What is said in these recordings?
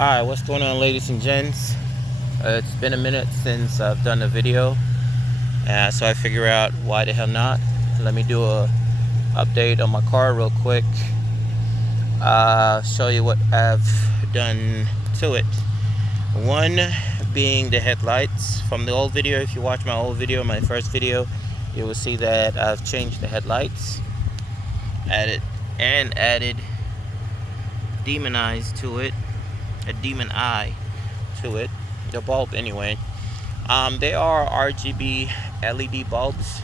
Alright, what's going on, ladies and gents? It's been a minute since I've done a video, so I figure out why the hell not. Let me do a update on my car real quick. Show you what I've done to it. One being the headlights. From the old video, if you watch my old video, my first video, you will see that I've changed the headlights, added demon eyes to it. A demon eye to it, the bulb anyway. They are RGB LED bulbs.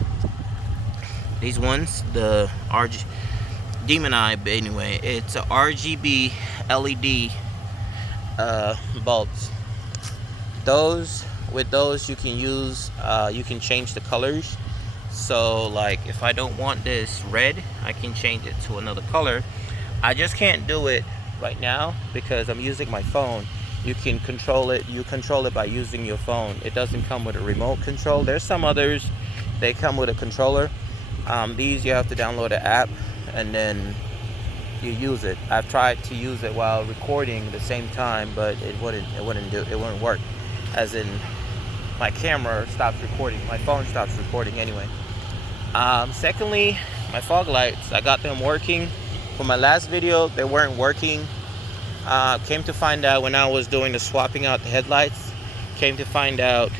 These ones, the demon eye, but anyway, it's a RGB LED bulbs. With those you can use, you can change the colors. So like if I don't want this red, I can change it to another color. I just can't do it right now because I'm using my phone. You can control it. You control it by using your phone. It doesn't come with a remote control. There's some others, they come with a controller. These you have to download an app and then you use it. I've tried to use it while recording at the same time, but it wouldn't work. As in, my camera stops recording. My phone stops recording anyway. Secondly, my fog lights. I got them working. For my last video, they weren't working. Came to find out when I was doing the swapping out the headlights, came to find out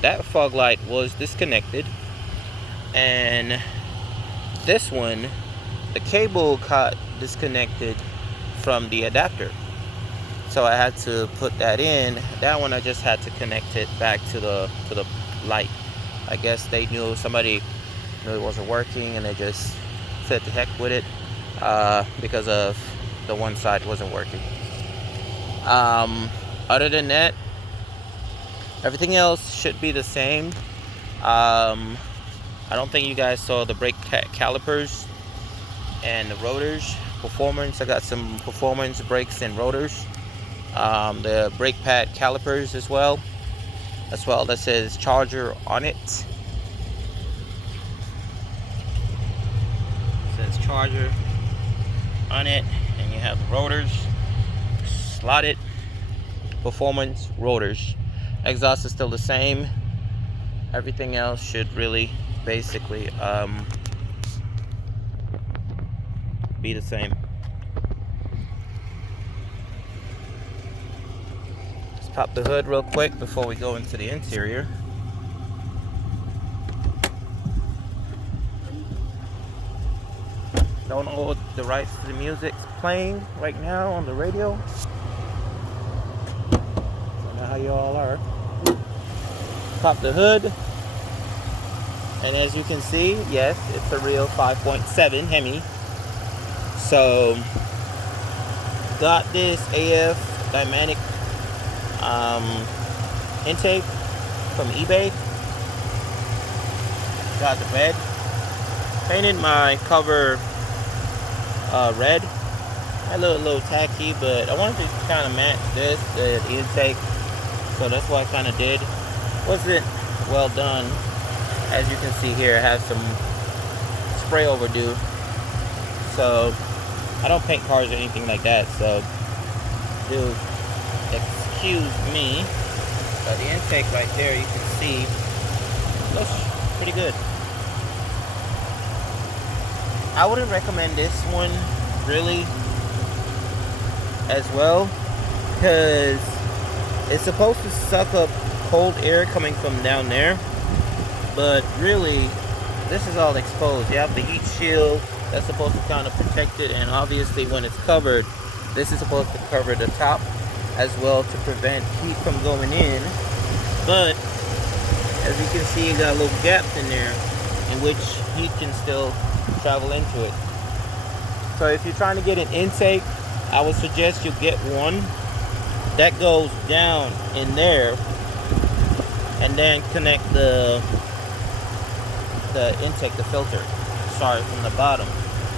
that fog light was disconnected, and this one, the cable got disconnected from the adapter. So I had to put that in. That one I just had to connect it back to the light. I guess they knew, somebody knew it wasn't working, and they just said to heck with it. Because of the one side wasn't working. Other than that, everything else should be the same. I don't think you guys saw the brake calipers and the rotors performance. I got some performance brakes and rotors. The brake pad calipers as well. That says Charger on it. It says Charger on it, and you have the rotors, slotted performance rotors. Exhaust is still the same. Everything else should really basically be the same. Let's pop the hood real quick before we go into the interior. Don't know the rights to the music's playing right now on the radio. Don't know how you all are. Pop the hood. And as you can see, yes, it's a real 5.7 Hemi. So, got this AF Dynamic intake from eBay. Got the red. Painted my cover red. A little tacky, but I wanted to kind of match the intake, so that's what I kind of did. Wasn't well done. As you can see here, it has some spray overdue. So I don't paint cars or anything like that, so do excuse me. But the intake right there, you can see, looks pretty good. I wouldn't recommend this one really as well, because it's supposed to suck up cold air coming from down there, but really this is all exposed. You have the heat shield that's supposed to kind of protect it, and obviously when it's covered, this is supposed to cover the top as well to prevent heat from going in. But as you can see, you got little gaps in there in which heat can still travel into it. So if you're trying to get an intake, I would suggest you get one that goes down in there, and then connect the intake, the filter, sorry, from the bottom.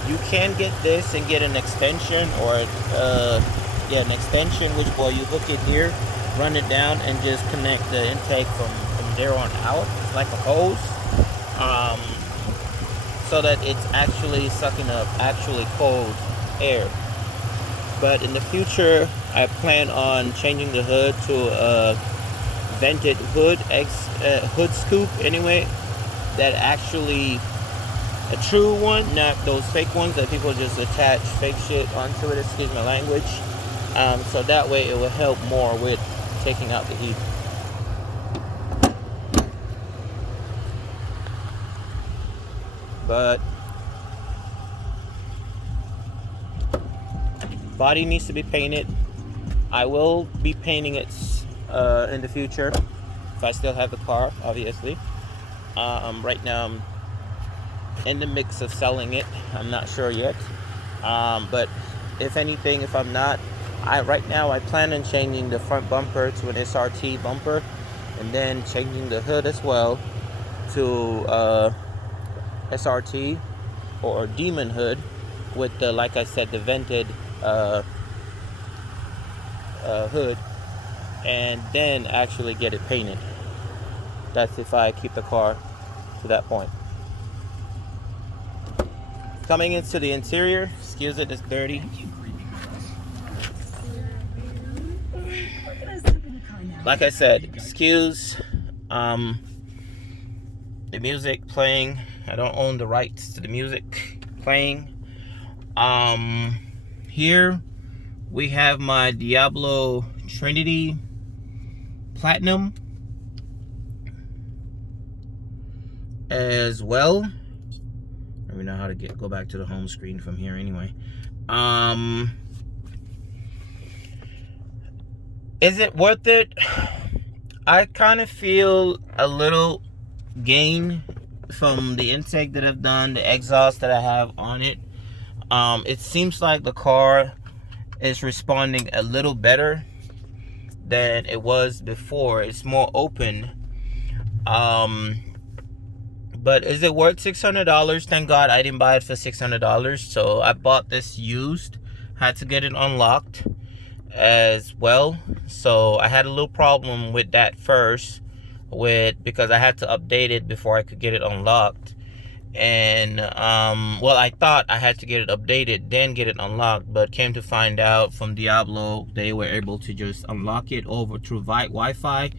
You can get this and get an extension, or an extension, which you hook it here, run it down, and just connect the intake from there on out. It's like a hose. So that it's actually sucking up actually cold air. But in the future, I plan on changing the hood to a vented hood, hood scoop anyway, that actually a true one, not those fake ones that people just attach fake shit onto it, excuse my language. So that way it will help more with taking out the heat. But body needs to be painted. I will be painting it in the future if I still have the car, obviously. Right now I'm in the mix of selling it. I'm not sure yet. But if anything, if I'm not, right now I plan on changing the front bumper to an SRT bumper, and then changing the hood as well to SRT or Demon hood with the, like I said, the vented hood, and then actually get it painted. That's if I keep the car to that point. Coming into the interior, excuse it, it's dirty. Like I said, excuse the music playing. I don't own the rights to the music playing. Here we have my Diablo Trinity Platinum as well. I don't know how to go back to the home screen from here anyway. Is it worth it? I kind of feel a little gain from the intake that I've done, the exhaust that I have on it. It seems like the car is responding a little better than it was before. It's more open. But is it worth $600? Thank God I didn't buy it for $600. So I bought this used. Had to get it unlocked as well. So I had a little problem with that first, because I had to update it before I could get it unlocked. And well, I thought I had to get it updated then get it unlocked, but came to find out from Diablo they were able to just unlock it over through Wi-Fi,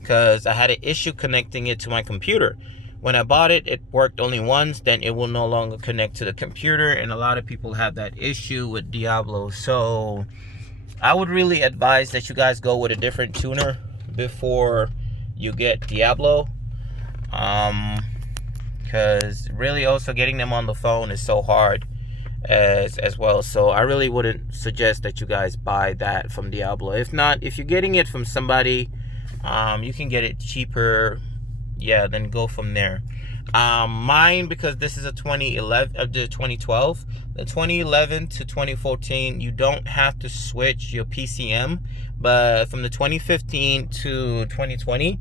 because I had an issue connecting it to my computer. When I bought it, it worked only once, then it will no longer connect to the computer, and a lot of people have that issue with Diablo. So I would really advise that you guys go with a different tuner before you get Diablo, because really also getting them on the phone is so hard as well. So I really wouldn't suggest that you guys buy that from Diablo. If not, if you're getting it from somebody, you can get it cheaper. Yeah, then go from there. Mine, because this is a 2012, the 2011 to 2014, you don't have to switch your PCM, but from the 2015 to 2020,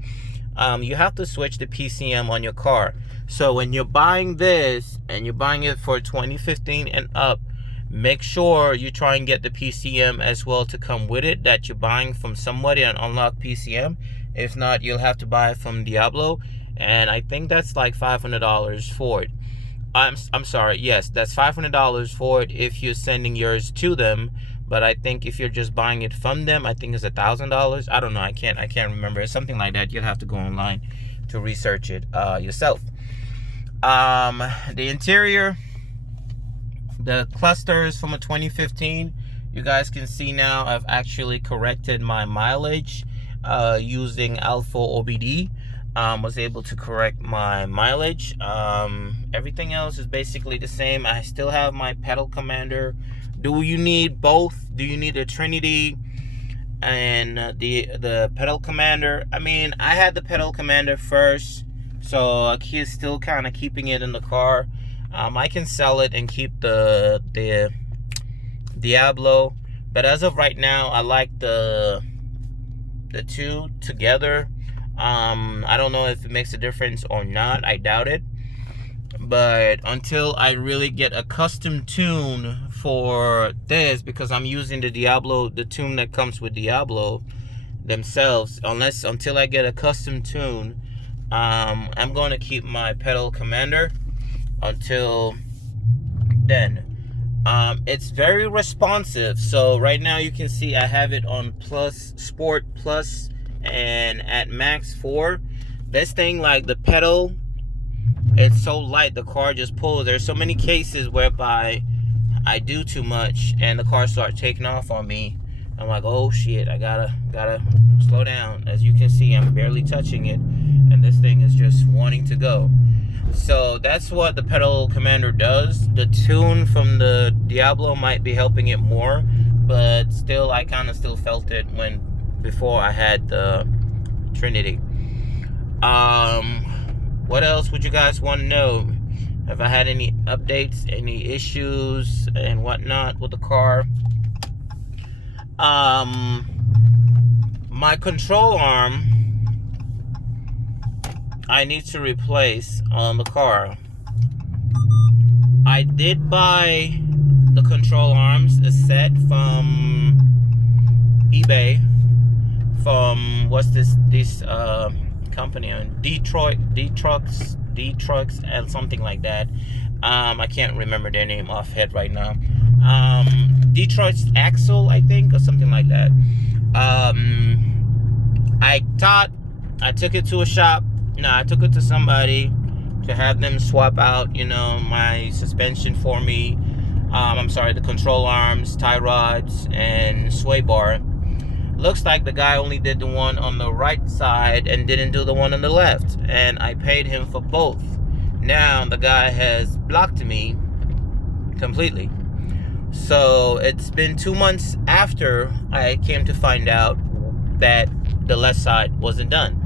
you have to switch the PCM on your car. So when you're buying this and you're buying it for 2015 and up, make sure you try and get the PCM as well to come with it, that you're buying from somebody, an unlocked PCM. If not, you'll have to buy it from Diablo, and I think that's like $500 for it. I'm sorry, yes, that's $500 for it if you're sending yours to them. But I think if you're just buying it from them, I think it's $1,000. I don't know. I can't remember. It's something like that. You'll have to go online to research it yourself. The interior, the clusters from a 2015. You guys can see now I've actually corrected my mileage using Alpha OBD. Was able to correct my mileage. Everything else is basically the same. I still have my pedal commander. Do you need both? Do you need a Trinity and the pedal commander? I mean, I had the pedal commander first, so he's still kind of keeping it in the car. I can sell it and keep the Diablo, but as of right now, I like the two together. I don't know if it makes a difference or not. I doubt it. But until I really get a custom tune for this, because I'm using the Diablo, the tune that comes with Diablo themselves, until I get a custom tune, I'm going to keep my pedal commander until then. It's very responsive. So right now you can see I have it on plus, sport plus, and at max 4. This thing, like the pedal, it's so light the car just pulls. There's so many cases whereby I do too much and the car starts taking off on me. I'm like, oh shit, I gotta slow down. As you can see, I'm barely touching it and this thing is just wanting to go. So that's what the pedal commander does. The tune from the Diablo might be helping it more, but still, I kind of still felt it before I had the Trinity. What else would you guys want to know? Have I had any updates, any issues and whatnot with the car? My control arm, I need to replace on the car. I did buy the control arms, a set from eBay, from what's this company on D-Trucks and something like that. I can't remember their name offhand right now. D-Trucks Axle, I think, or something like that. I took it to a shop. No, I took it to somebody to have them swap out, my suspension for me. I'm sorry, the control arms, tie rods, and sway bar. Looks like the guy only did the one on the right side and didn't do the one on the left. And I paid him for both. Now the guy has blocked me completely. So it's been 2 months after I came to find out that the left side wasn't done.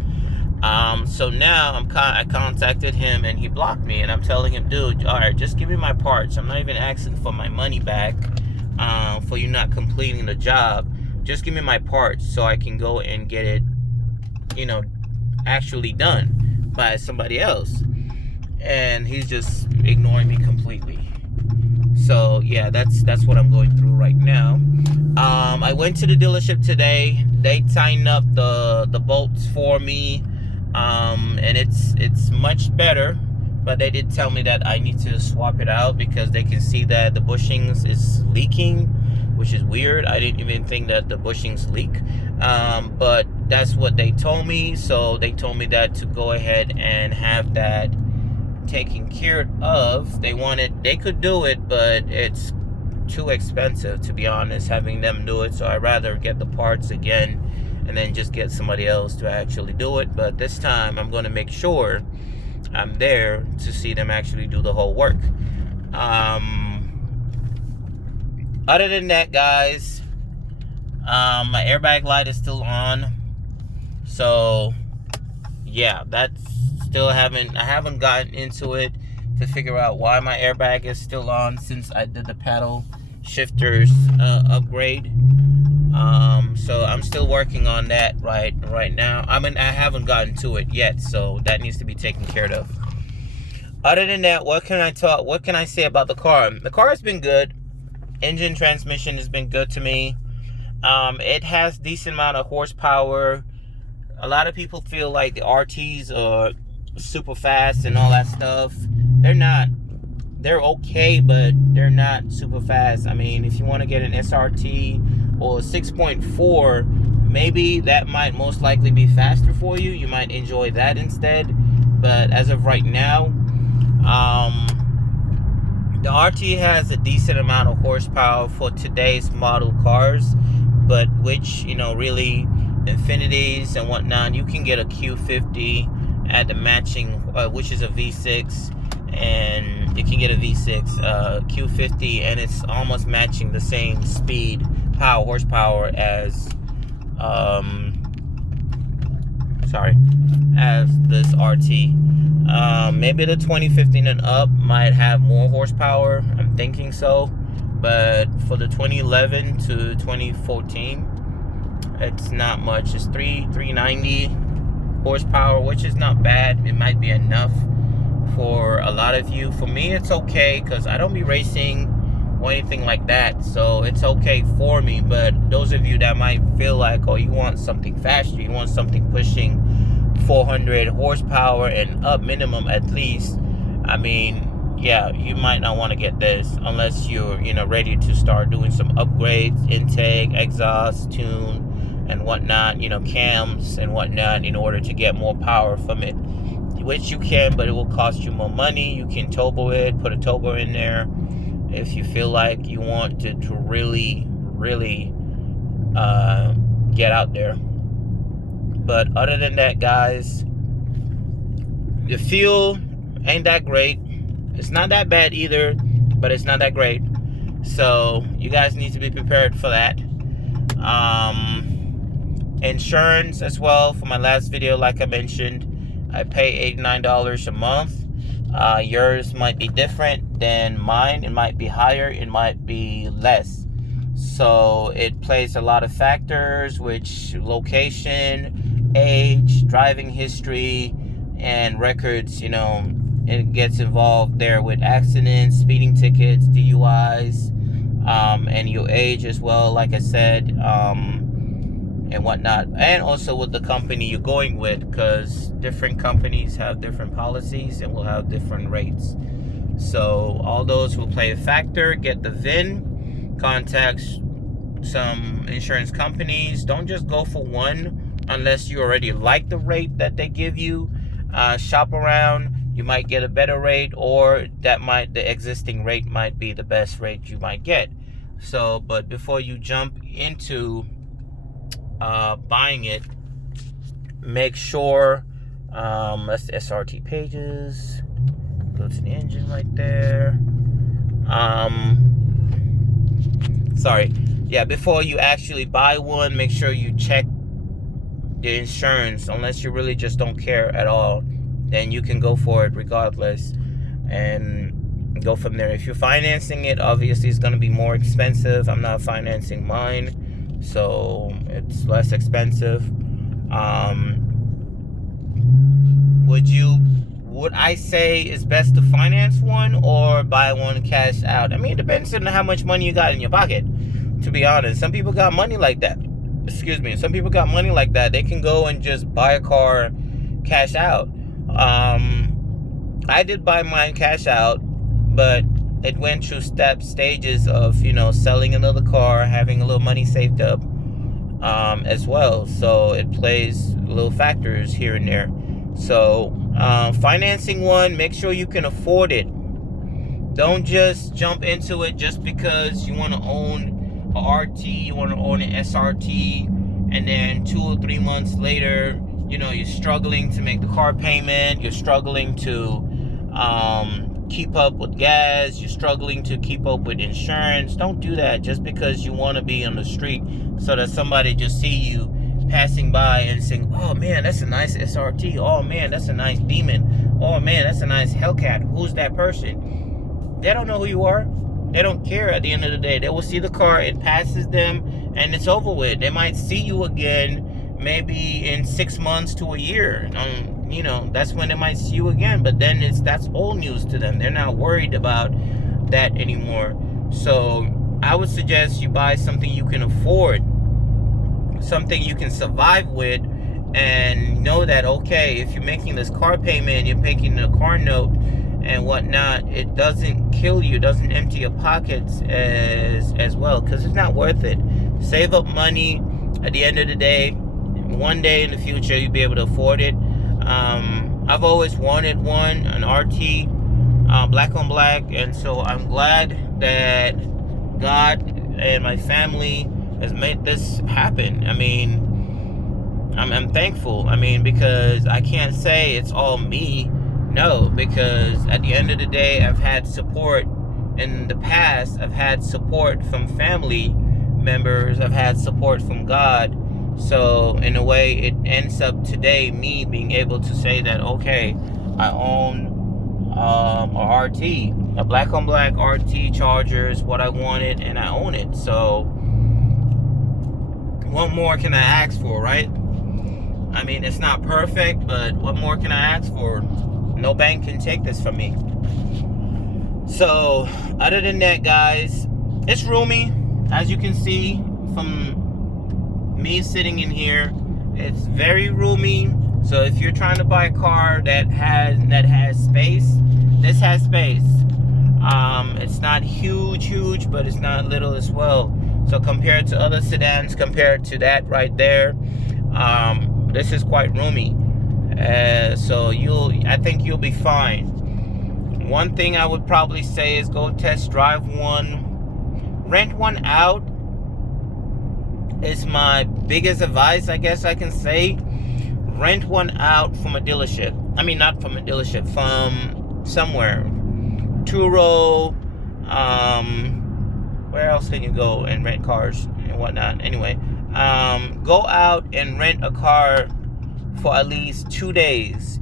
So now I contacted him and he blocked me, and I'm telling him, dude, all right, just give me my parts. I'm not even asking for my money back for you not completing the job. Just give me my parts so I can go and get it, actually done by somebody else. And he's just ignoring me completely. So yeah, that's what I'm going through right now. I went to the dealership today. They tightened up the bolts for me. And it's much better, but they did tell me that I need to swap it out because they can see that the bushings is leaking, which is weird. I didn't even think that the bushings leak, but that's what they told me. So they told me that to go ahead and have that taken care of. They could do it, but it's too expensive, to be honest, having them do it. So I'd rather get the parts again and then just get somebody else to actually do it. But this time I'm going to make sure I'm there to see them actually do the whole work. Other than that, guys, my airbag light is still on. So yeah, that's still I haven't gotten into it to figure out why my airbag is still on since I did the paddle shifters upgrade. So I'm still working on that right now. I haven't gotten to it yet, so that needs to be taken care of. Other than that, what can I say about the car? The car has been good. Engine, transmission has been good to me. It has decent amount of horsepower. A lot of people feel like the RTs are super fast and all that stuff. They're not. They're okay, but they're not super fast. I mean, if you want to get an SRT or 6.4, maybe that might most likely be faster for you. You might enjoy that instead. But as of right now, the RT has a decent amount of horsepower for today's model cars, but which, really, Infinities and whatnot, you can get a Q50 at the matching, which is a V6, and you can get a V6 Q50, and it's almost matching the same speed, horsepower as as this RT. Maybe the 2015 and up might have more horsepower. I'm thinking so, but for the 2011 to 2014, it's not much. It's 390 horsepower, which is not bad. It might be enough for a lot of you. For me, it's okay because I don't be racing or anything like that, so it's okay for me. But those of you that might feel like, oh, you want something faster, you want something pushing 400 horsepower and up minimum at least, I mean, yeah, you might not want to get this unless you're, ready to start doing some upgrades, intake, exhaust, tune, and whatnot, cams and whatnot, in order to get more power from it, which you can, but it will cost you more money. You can turbo it, put a turbo in there if you feel like you want to really, really get out there. But other than that, guys, the fuel ain't that great. It's not that bad either, but it's not that great. So you guys need to be prepared for that. Insurance as well. For my last video, like I mentioned, I pay $89 a month. Yours might be different than mine. It might be higher, it might be less. So it plays a lot of factors, which location, age, driving history, and records. It gets involved there with accidents, speeding tickets, DUIs, and your age as well, like I said, and whatnot. And also with the company you're going with, because different companies have different policies and will have different rates. So all those will play a factor. Get the VIN, contact some insurance companies. Don't just go for one unless you already like the rate that they give you. Shop around. You might get a better rate, or the existing rate might be the best rate you might get. So, but before you jump into buying it, make sure, that's the SRT pages. Go to the engine right there. Before you actually buy one, make sure you check the insurance. Unless you really just don't care at all, then you can go for it regardless and go from there. If you're financing it, obviously it's going to be more expensive. I'm not financing mine, so it's less expensive. Would I say it's best to finance one or buy one cash out? I mean, it depends on how much money you got in your pocket, to be honest. Some people got money like that. Some people got money like that. They can go and just buy a car cash out. I did buy mine cash out, but it went through stages of, selling another car, having a little money saved up, as well. So it plays little factors here and there. So, financing one, make sure you can afford it. Don't just jump into it just because you want to own a RT, you want to own an SRT, and then 2 or 3 months later, you're struggling to make the car payment, you're struggling to keep up with gas, you're struggling to keep up with insurance. Don't do that just because you want to be on the street so that somebody just see you passing by and saying, oh man, that's a nice SRT, oh man, that's a nice Demon, oh man, that's a nice Hellcat. Who's that person? They don't know who you are. They don't care. At the end of the day, they will see the car, it passes them, and it's over with. They might see you again maybe in 6 months to a year. That's when they might see you again, but then that's old news to them. They're not worried about that anymore. So I would suggest you buy something you can afford, something you can survive with, and know that, okay, if you're making this car payment, you're making a car note and whatnot, it doesn't kill you, doesn't empty your pockets as well, because it's not worth it. Save up money. At the end of the day, one day in the future, you'll be able to afford it. I've always wanted one, an RT, black on black, and so I'm glad that God and my family has made this happen. I mean, I'm thankful. I mean, because I can't say it's all me. No, because at the end of the day, I've had support in the past. I've had support from family members. I've had support from God. So in a way, it ends up today me being able to say that, okay, I own a RT, a black on black RT Charger is what I wanted, and I own it. So what more can I ask for, right? I mean, it's not perfect, but what more can I ask for? No bank can take this from me. So other than that, guys, it's roomy. As you can see from me sitting in here, it's very roomy. So if you're trying to buy a car that has space, this has space. It's not huge, but it's not little as well. So compared to other sedans, compared to that right there, this is quite roomy. So I think you'll be fine. One thing I would probably say is go test drive one. Rent one out is my biggest advice, I guess I can say. Rent one out from a dealership. I mean, not from a dealership, from somewhere. Turo, where else can you go and rent cars and whatnot? Anyway, go out and rent a car for at least 2 days.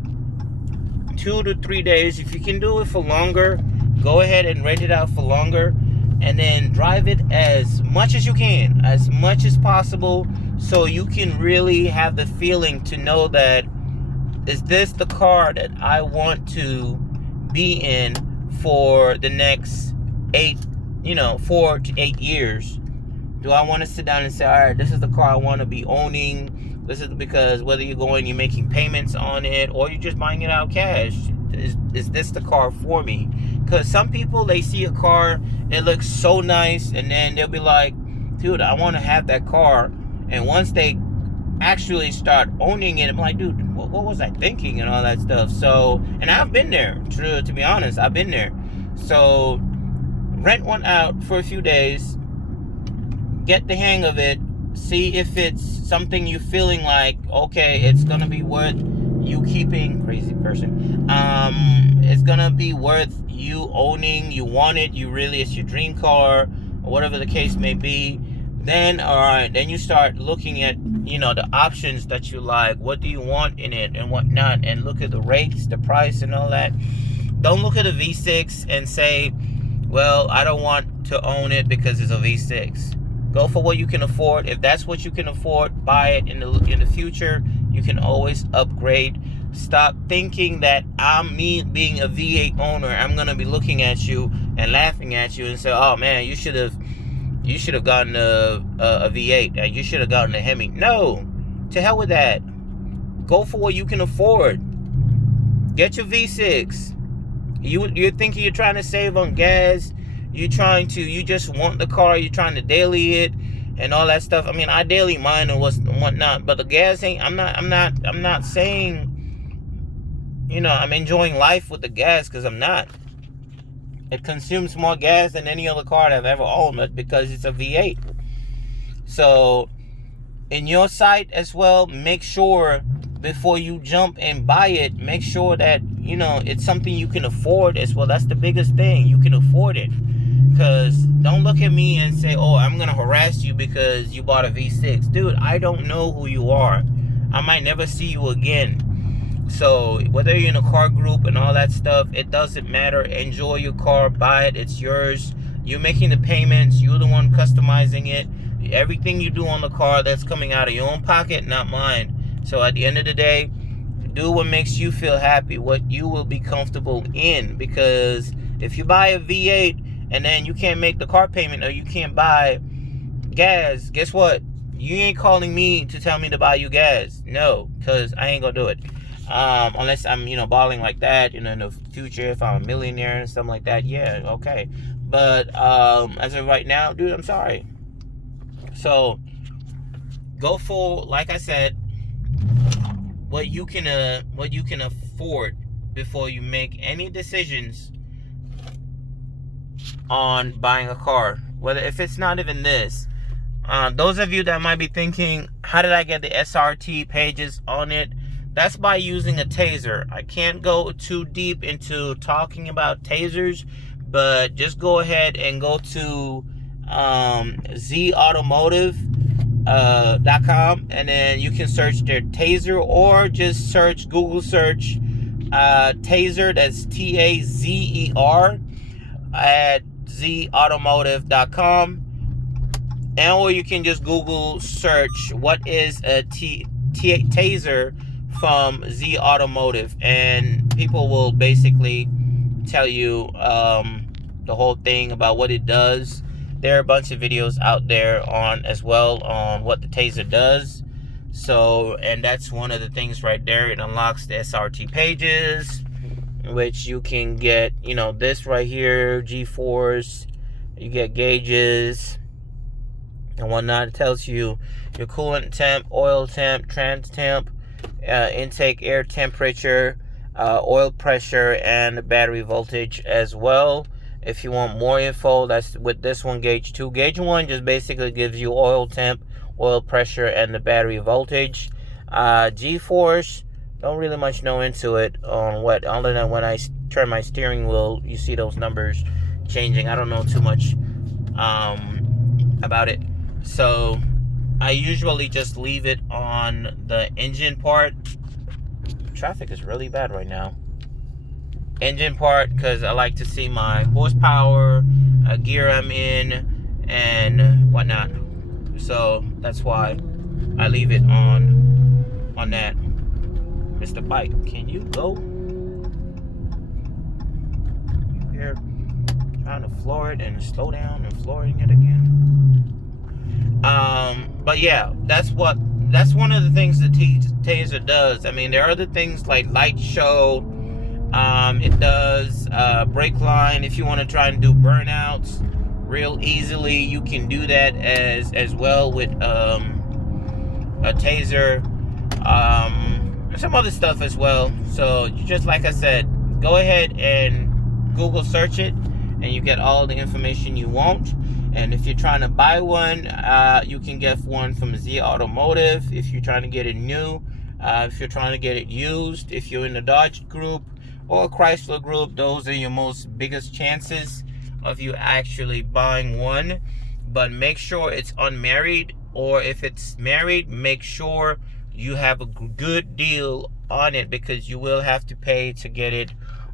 2 to 3 days. If you can do it for longer, go ahead and rent it out for longer, and then drive it as much as you can, as much as possible, so you can really have the feeling to know that, is this the car that I want to be in for the next 4 to 8 years? Do I want to sit down and say, all right, this is the car I want to be owning? This is because whether you're making payments on it or you're just buying it out cash, is this the car for me? Because some people, they see a car, it looks so nice, and then they'll be like, dude, I want to have that car. And once they actually start owning it, I'm like, dude, what was I thinking and all that stuff? So, and I've been there, to be honest, I've been there. So rent one out for a few days, get the hang of it, see if it's something you're feeling like, okay, it's gonna be worth you keeping, crazy person, it's gonna be worth you owning, you want it, it's your dream car, or whatever the case may be. Then, all right, then you start looking at, the options that you like. What do you want in it and whatnot, and look at the rates, the price, and all that. Don't look at a V6 and say, well, I don't want to own it because it's a V6. Go for what you can afford. If that's what you can afford, buy it. In the future, you can always upgrade. Stop thinking that me being a V8 owner, I'm gonna be looking at you and laughing at you and say, oh man, you should have gotten a V8. You should have gotten a Hemi. No, to hell with that. Go for what you can afford. Get your V6. You're thinking you're trying to save on gas. You just want the car. You're trying to daily it and all that stuff. I mean, I daily mine and whatnot, but the gas ain't. I'm not saying, I'm enjoying life with the gas, because I'm not. It consumes more gas than any other car that I've ever owned, because it's a V8. So, in your sight as well, make sure before you jump and buy it, make sure that, it's something you can afford as well. That's the biggest thing. You can afford it. Because don't look at me and say, oh, I'm going to harass you because you bought a V6. Dude, I don't know who you are. I might never see you again. So whether you're in a car group and all that stuff, it doesn't matter. Enjoy your car, buy it, it's yours. You're making the payments, you're the one customizing it. Everything you do on the car, that's coming out of your own pocket, not mine. So at the end of the day, do what makes you feel happy, what you will be comfortable in. Because if you buy a V8 and then you can't make the car payment, or you can't buy gas, guess what? You ain't calling me to tell me to buy you gas. No, because I ain't gonna do it. Unless I'm, balling like that, in the future, if I'm a millionaire and stuff like that, yeah, okay. But, as of right now, dude, I'm sorry. So, go for, like I said, what you can afford before you make any decisions on buying a car. If it's not even this. Those of you that might be thinking, how did I get the SRT pages on it? That's by using a taser. I can't go too deep into talking about tasers, but just go ahead and go to zautomotive.com, and then you can search their taser, or just Google search taser, that's TAZER, at zautomotive.com, and or you can just Google search what is a taser from Z Automotive, and people will basically tell you the whole thing about what it does. There are a bunch of videos out there on what the taser does. So, and that's one of the things right there. It unlocks the SRT pages, which you can get, you know, this right here, G-force. You get gauges and whatnot. It tells you your coolant temp, oil temp, trans temp, intake air temperature, oil pressure, and battery voltage as well. If you want more info, that's with this one, gauge 2. Gauge 1 just basically gives you oil temp, oil pressure, and the battery voltage. G-force, don't really much know into it on what, other than when I turn my steering wheel, you see those numbers changing. I don't know too much about it. So I usually just leave it on the engine part. Traffic is really bad right now. Engine part, because I like to see my horsepower, gear I'm in, and whatnot. So that's why I leave it on that. Mr. Bike, can you go? You here trying to floor it and slow down and flooring it again. But yeah, that's one of the things that Taser does. I mean, there are other things like light show. It does brake line. If you want to try and do burnouts real easily, you can do that as well with a Taser. Some other stuff as well. So you just, like I said, go ahead and Google search it, and you get all the information you want. And if you're trying to buy one, you can get one from Z Automotive if you're trying to get it new. If you're trying to get it used, if you're in the Dodge group or Chrysler group, those are your most biggest chances of you actually buying one. But make sure it's unmarried, or if it's married, make sure you have a good deal on it, because you will have to pay to get it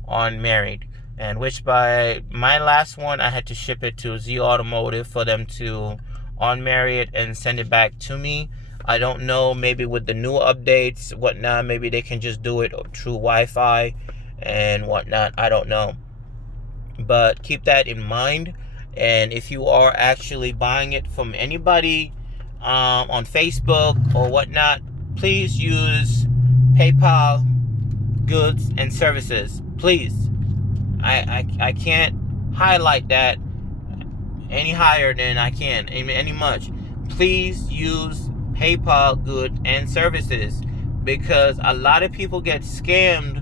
unmarried. And which, by my last one, I had to ship it to Z Automotive for them to unmarry it and send it back to me. I don't know, maybe with the new updates, whatnot, maybe they can just do it through Wi-Fi and whatnot. I don't know. But keep that in mind. And if you are actually buying it from anybody on Facebook or whatnot, please use PayPal goods and services. Please. I can't highlight that any higher than I can, any much. Please use PayPal goods and services, because a lot of people get scammed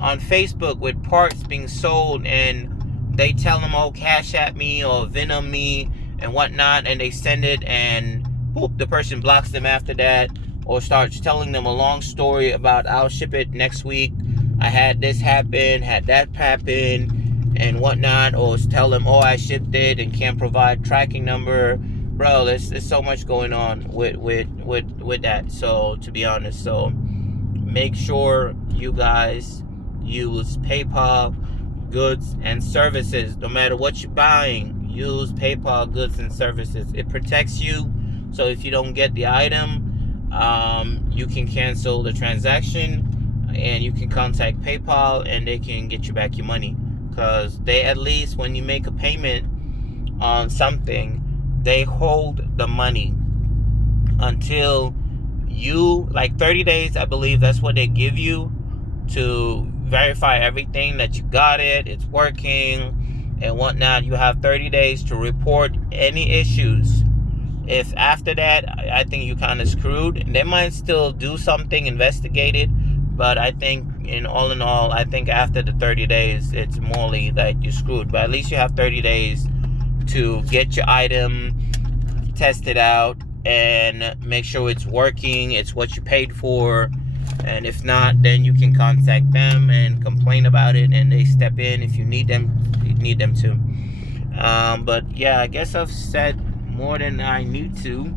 on Facebook with parts being sold, and they tell them, oh, Cash App me or Venom me and whatnot, and they send it, and boop, the person blocks them after that, or starts telling them a long story about, I'll ship it next week, I had this happen, had that happen, and whatnot, or tell them, oh, I shipped it and can't provide tracking number. Bro, there's so much going on with that. So, to be honest, so make sure you guys use PayPal goods and services. No matter what you're buying, use PayPal goods and services. It protects you. So if you don't get the item, you can cancel the transaction, and you can contact PayPal, and they can get you back your money, because they, at least when you make a payment on something, they hold the money until you, like 30 days, I believe that's what they give you to verify everything that you got it, it's working and whatnot. You have 30 days to report any issues. If after that, I think you kind of screwed. They might still do something, investigate it, but I think in all, I think after the 30 days, it's morally that you screwed. But at least you have 30 days to get your item, test it out, and make sure it's working, it's what you paid for. And if not, then you can contact them and complain about it, and they step in if you need them to. But yeah, I guess I've said more than I need to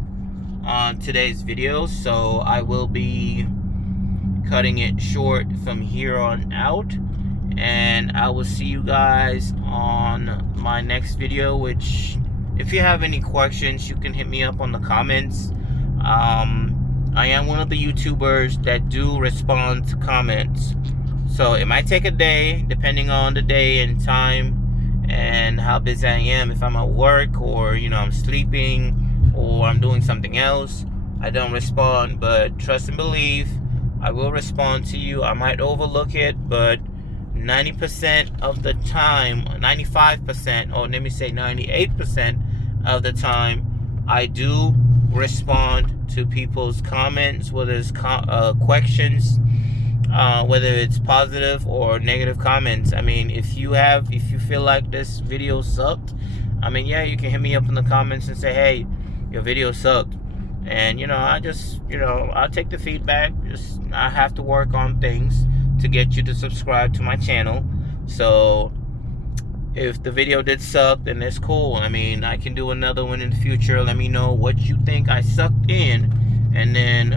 on today's video, so I will be cutting it short from here on out, and I will see you guys on my next video. Which, if you have any questions, you can hit me up on the comments. I am one of the YouTubers that do respond to comments, so it might take a day, depending on the day and time and how busy I am. If I'm at work, or I'm sleeping, or I'm doing something else, I don't respond. But trust and believe, I will respond to you. I might overlook it, but 90% of the time, 95%, or let me say 98% of the time, I do respond to people's comments, whether it's questions, whether it's positive or negative comments. I mean, if you feel like this video sucked, I mean, yeah, you can hit me up in the comments and say, hey, your video sucked. And, I'll take the feedback. I have to work on things to get you to subscribe to my channel. So if the video did suck, then it's cool. I mean, I can do another one in the future. Let me know what you think I sucked in. And then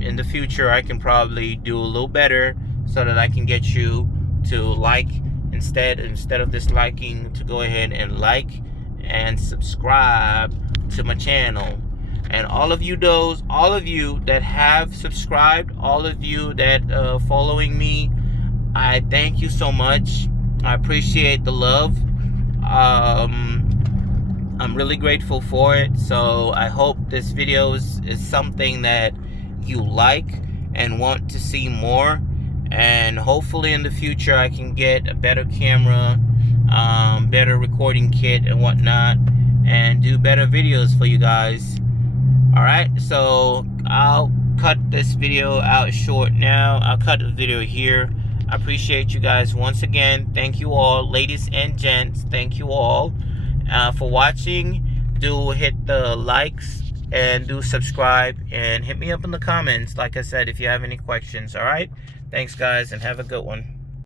in the future, I can probably do a little better so that I can get you to like, instead of disliking, to go ahead and like and subscribe to my channel. And all of you that have subscribed, all of you that following me, I thank you so much. I appreciate the love. I'm really grateful for it. So I hope this video is something that you like and want to see more. And hopefully in the future I can get a better camera, better recording kit and whatnot, and do better videos for you guys. Alright, so I'll cut this video out short now. I'll cut the video here. I appreciate you guys once again. Thank you all, ladies and gents. Thank you all for watching. Do hit the likes and do subscribe, and hit me up in the comments, like I said, if you have any questions. Alright, thanks guys, and have a good one.